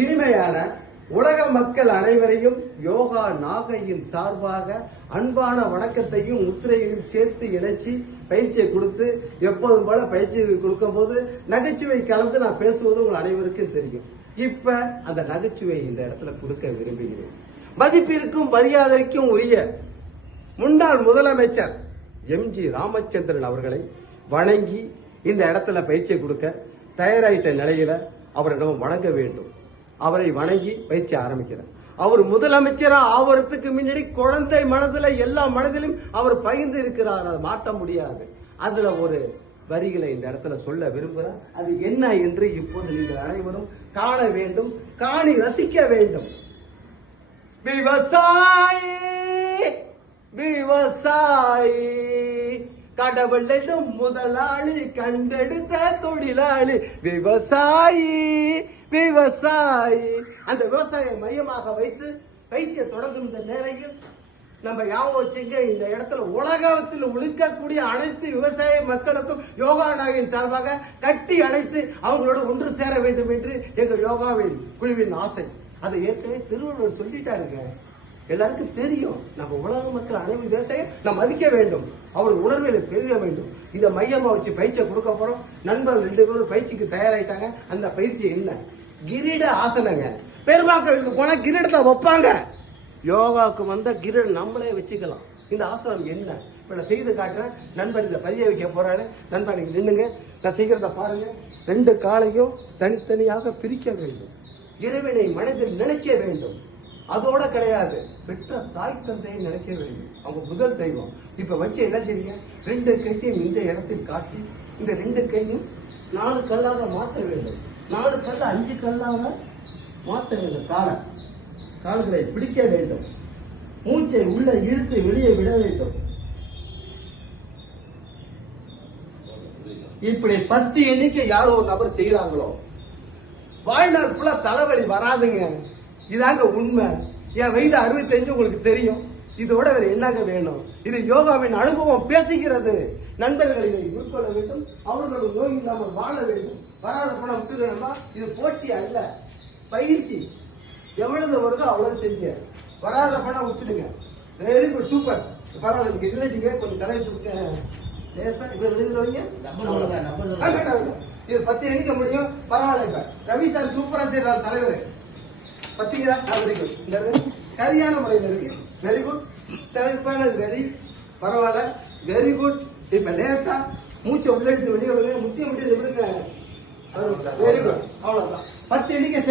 இனிமையான உலக மக்கள் அனைவரையும் யோகா நாகையின் சார்பாக அன்பான வணக்கத்தையும் முத்திரையையும் சேர்த்து இணைச்சி பயிற்சியை கொடுத்து எப்போதும் போல பயிற்சி கொடுக்கும் போது நகைச்சுவை கலந்து நான் பேசுவது உங்கள் அனைவருக்கும் தெரியும். இப்ப அந்த நகைச்சுவை இந்த இடத்துல கொடுக்க விரும்புகிறேன். மதிப்பிற்கும் மரியாதைக்கும் உரிய முன்னாள் முதலமைச்சர் எம்.ஜி. ராமச்சந்திரன் அவர்களை வணங்கி இந்த இடத்துல பயிற்சியை கொடுக்க தயாராயிட்ட நிலையில அவரிடம் வணங்க வேண்டும். அவரை வணங்கி பயிற்சி ஆரம்பிக்கிறார். அவர் முதலமைச்சரா ஆவறதுக்கு முன்னாடி குழந்தை மனதுல எல்லா மனதிலும் அவர் பகிர்ந்து இருக்கிறார். அதை மாற்ற முடியாது. அதுல ஒரு வரிகளை இந்த இடத்துல சொல்ல விரும்புகிறார். அது என்ன என்று இப்போது நீங்கள் அனைவரும் காண வேண்டும், காணி ரசிக்க வேண்டும். விவசாயி விவசாயி கடவுளிடம் முதலாளி கண்டெடுத்த தொழிலாளி விவசாயி விவசாயி. அந்த விவசாயியை மையமாக வைத்து பயிற்சியை தொடங்கும் இந்த நேரத்தில் நம்ம ஞாபகம் வச்சுங்க, இந்த இடத்துல உலகத்தில் உழைக்கக்கூடிய அனைத்து விவசாய மக்களுக்கும் யோகா நாகையின் சார்பாக கட்டி அணைத்து அவங்களோட ஒன்று சேர வேண்டும் என்று எங்கள் யோகாவின் குழுவின் ஆசை. அதை ஏற்கனவே திருவள்ளுவர் சொல்லிட்டாருங்க, எல்லாருக்கும் தெரியும். நம்ம உலக மக்கள் அனைவரும் விவசாயம் நாம் மதிக்க வேண்டும், அவர் உணர்வுகளை பெருக வேண்டும். இதை மையமா வச்சு பயிற்சியை கொடுக்க போறோம். நண்பர்கள் 2 பேரும் பயிற்சிக்கு தயாராயிட்டாங்க. அந்த பயிற்சி என்ன? கிரீட ஆசனங்க. பெருமாக்களுக்கு போனா கிரீடத்தை வைப்பாங்க. யோகாவுக்கு வந்த கிரீட நம்மளே வச்சுக்கலாம். இந்த ஆசனம் என்ன இப்ப நான் செய்து காட்டுறேன். நண்பர் இதை பதிய வைக்க போறாரு. நண்பர் நீங்க நின்னுங்க, நான் செய்கிறத பாருங்க. 2 காலையும் தனித்தனியாக பிரிக்க வேண்டும். இறைவனை மனதில் நினைக்க வேண்டும். அதோட கிடையாது, பெற்ற தாய் தந்தையை நினைக்க வேண்டும். அவங்க முதல் தெய்வம். இப்ப வச்சு என்ன செய்வீங்க? 2 கையையும் இந்த இடத்தில் காட்டி இந்த 2 கையும் 4 கல்லாக மாற்ற வேண்டும். 4 கல்ல 5 கல்லாக மாற்ற வேண்டும். கால்களை பிடிக்க வேண்டும். மூச்சை உள்ள இழுத்து வெளியே விட வேண்டும். இப்படி 10 எண்ணிக்கை யாரோ ஒரு நபர் செய்யறாங்களோ வாழ்நாள் ஃபுல்லா தலைவலி வராதுங்க. இதாங்க உண்மை. என் வயது 65 உங்களுக்கு தெரியும். இதோட வேற என்னங்க வேணும்? இது யோகாவின் அனுபவம் பேசுகிறது. நண்பர்களை மேற்கொள்ள வேண்டும். அவர்கள் நோய் இல்லாமல் வாழ வேண்டும். வராத பணம் விட்டுக்கணுமா? இது போட்டி அல்ல, பயிற்சி. எவ்வளவு வருதோ அவ்வளவு செஞ்சு வராத பணம் விட்டுடுங்க. வெரி குட், சூப்பர், பரவாயில்ல. நீங்க இதுல கொஞ்சம் தலையை லேசா இவர் இதுல வைங்க. இது 10 எண்ணிக்க முடியும், பரவாயில்ல. இப்ப ரவி சார் சூப்பரா செய்யறாரு தலைவர். பத்தீங்களா? Very good. இந்த சரியான முறையில் இருக்கு. வெரி குட், சிறப்பான, வெரி பரவாயில்ல, வெரி குட். இப்ப லேசா மூச்சை உள்ள எடுத்து வெளியே விடுங்க. முக்கிய முடியாது விடுங்க. வெரி குட், அவ்வளவுதான். 10 எண்ணிக்கை